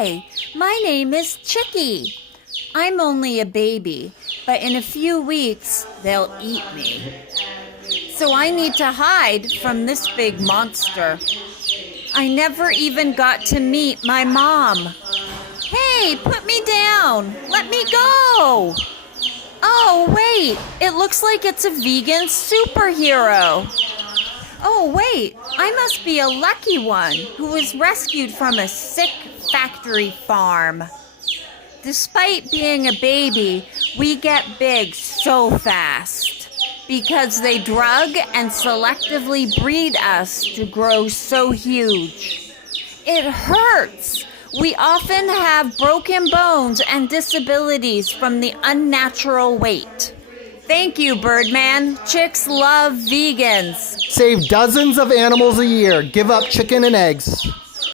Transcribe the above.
Hi, my name is Chicky. I'm only a baby, but in a few weeks, they'll eat me. So I need to hide from this big monster. I never even got to meet my mom. Hey, put me down. Let me go. Oh, wait. It looks like it's a vegan superhero. Oh, wait. I must be a lucky one who was rescued from a sick factory farm. Despite being a baby, we get big so fast because they drug and selectively breed us to grow so huge. It hurts. We often have broken bones and disabilities from the unnatural weight. Thank you, Birdman. Chicks love vegans. Save dozens of animals a year. Give up chicken and eggs.